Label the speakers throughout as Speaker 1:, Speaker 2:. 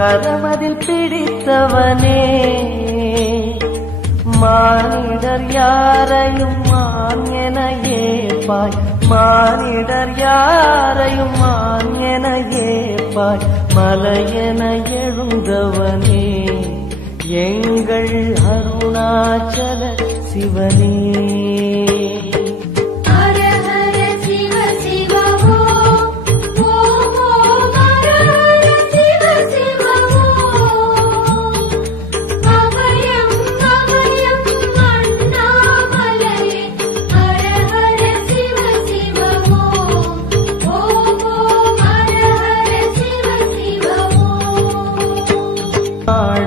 Speaker 1: கரமதில் பிடித்தவனே. மானிடர் யாரையும் மான் என ஏப்பாய் மானிடர் யாரையும் மான் என ஏப்பாய் மலையென எழுந்தவனே. எங்கள் அருணாச்சல சிவனே.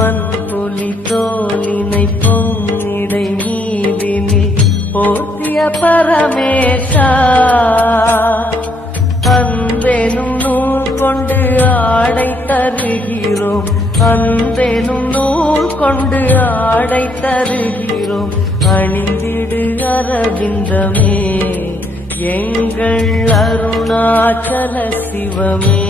Speaker 1: வன்புலி தோலினை பொன்னிடை மீதினில் போற்றிய பரமேஷா அன்பெனும் நூல் கொண்டு ஆடை தருகிறோம். அன்பெனும் நூல் கொண்டு ஆடை தருகிறோம். அணிந்திடு அரவிந்தமே எங்கள் அருணாச்சல சிவமே.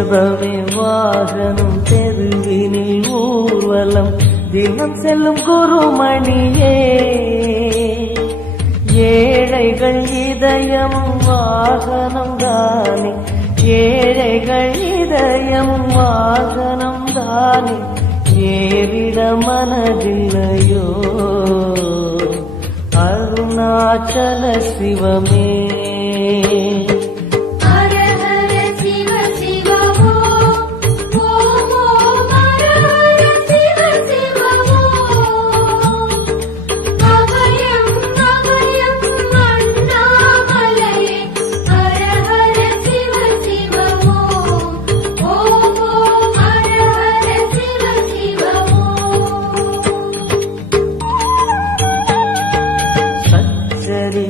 Speaker 1: ரிஷபமே வாகனம் தெருவினில் ஊர்வலம். தினம் செல்லும் குருமணியே. ஏழைகள் இதயமும் வாகனம் தானே. ஏழைகள் இதயமும் வாகனம் தானே. ஏவிட மனதில்லையோ. அருணாச்சல சிவமே.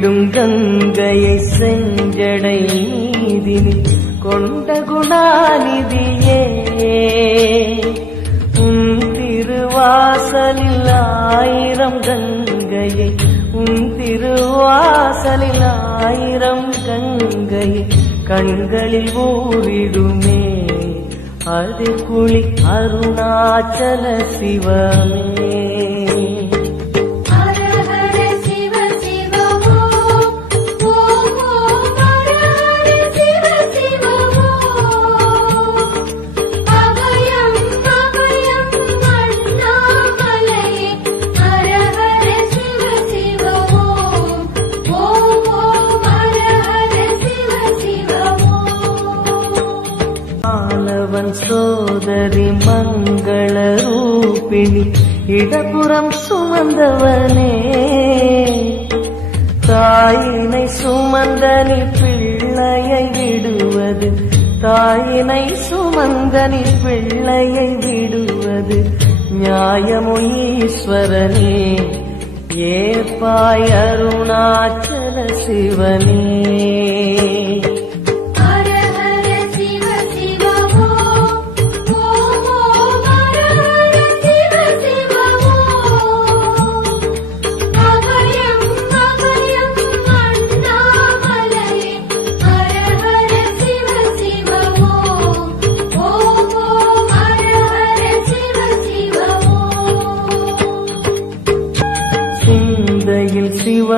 Speaker 1: விடும் கங்கையை செஞ்சடை நீதினி கொண்ட குணாநிதியே உன் திருவாசலில் ஆயிரம் கங்கையை உன் திருவாசலில் ஆயிரம் கங்கையை கண்களில் ஊறிடுமே. அது குளி அருணாச்சல சிவமே. இடப்புறம் சுமந்தவனே. தாயினை சுமந்தனி பிள்ளையை விடுவது. தாயினை சுமந்தனி பிள்ளையை விடுவது. நியாயமோ ஈஸ்வரனே. ஏற்பாய் அருணாச்சல சிவனே.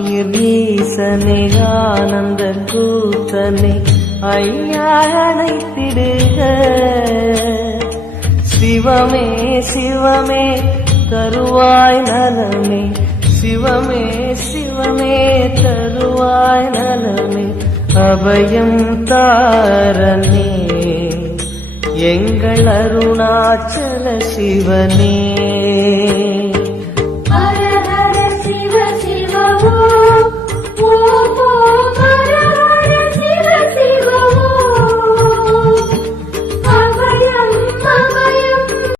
Speaker 1: ஆருயிர் ஆனந்த கூத்தனே ஐயா அழைத்திடுக சிவமே சிவமே தருவாய் நலமே சிவமே சிவமே தருவாய் நலமே அபயம் தாரனே எங்கள் அருணாச்சல சிவனே.